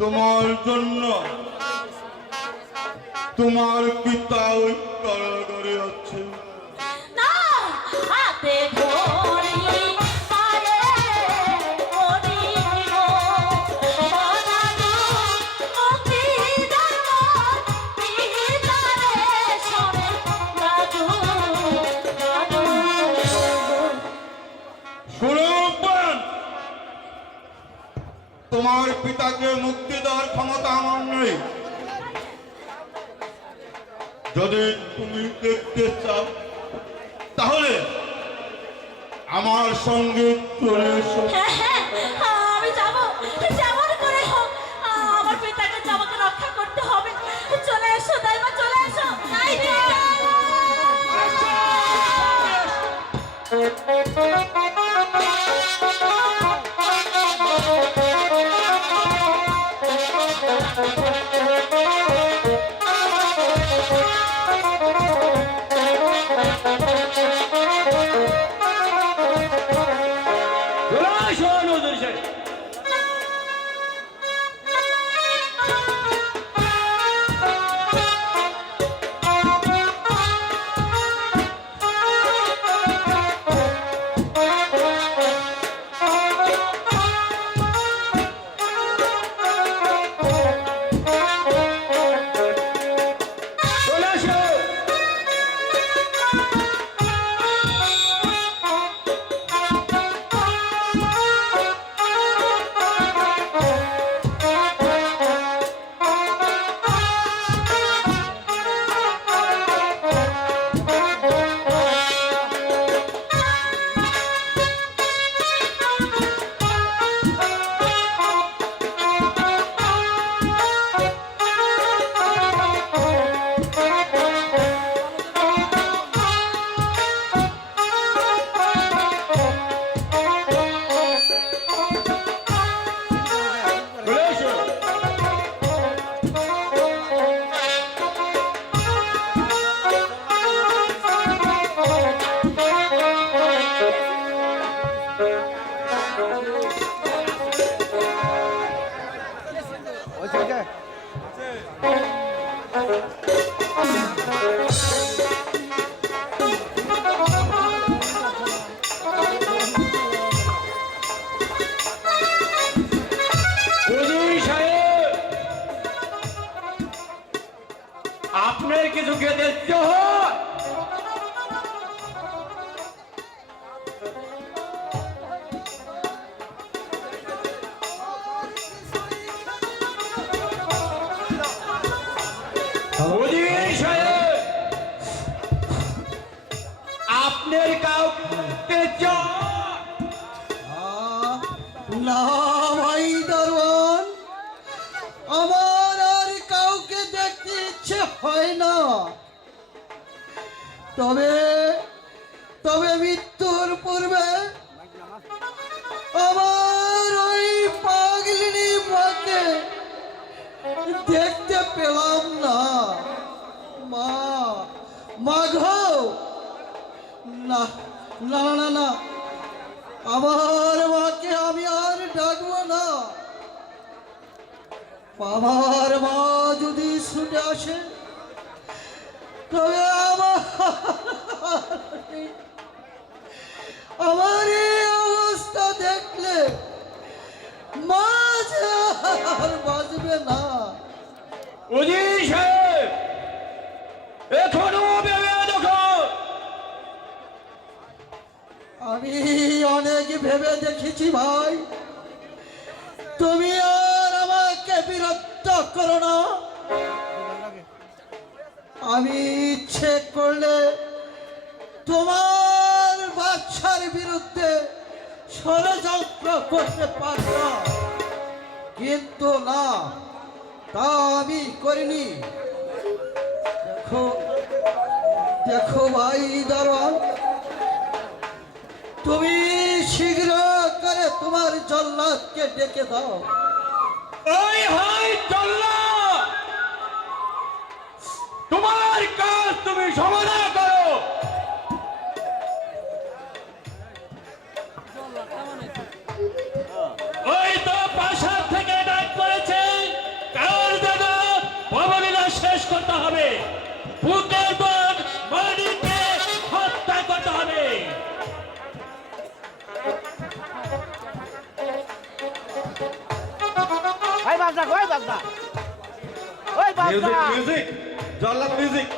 তোমার জন্য তোমার পিতা কারাগারে আছে। না হাতে শোনে তোমার পিতাকে মুক্তি দেওয়ার ক্ষমতা আমার নেই। যদি তুমি দেখতে চাও তাহলে আমার সঙ্গে চলে এসো। হ্যাঁ হ্যাঁ আমি যাব। যেমন করে হোক আমার পিতাকে আমাকে রক্ষা করতে হবে। চলে এসো দাইমা চলে এসো। এই যে। ভাই আমার আর কাউকে দেখতে হয় না। তবে তবে মৃত্যুর পূর্বে আমার ওই মাকে দেখতে পেলাম না। মা মাধব না না না না। আমার মাকে আমি আর ডাকবো না আমার মা যদি ছুটে আসে। তবে আমার আমার এই অবস্থা দেখলে মা আর বাঁচবে না। এখনও ভেবে দেখো। আমি অনেক ভেবে দেখেছি ভাই। তুমি আর বিরক্ত করো না। আমি ইচ্ছে করলে তোমার বাচ্চার বিরুদ্ধে ষড়যন্ত্র করতে পারতাম কিন্তু না, তা আমি করিনি। দেখো দেখো ভাই দারোয়ান, তুমি শীঘ্র করে তোমার জল্লাদকে ডেকে দাও। হাই চল্লা তোমার কাজ তুমি সমাধান করো। বাজনা কই বাজনা। ওই বাজনা। মিউজিক জল্লাদ মিউজিক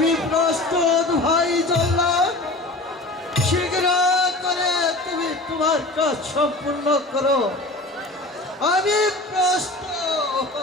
আমি প্রস্তুত ভাই জল্লাদ শীঘ্র করে তুমি তোমার কাজ সম্পূর্ণ করো। আমি প্রস্তুত।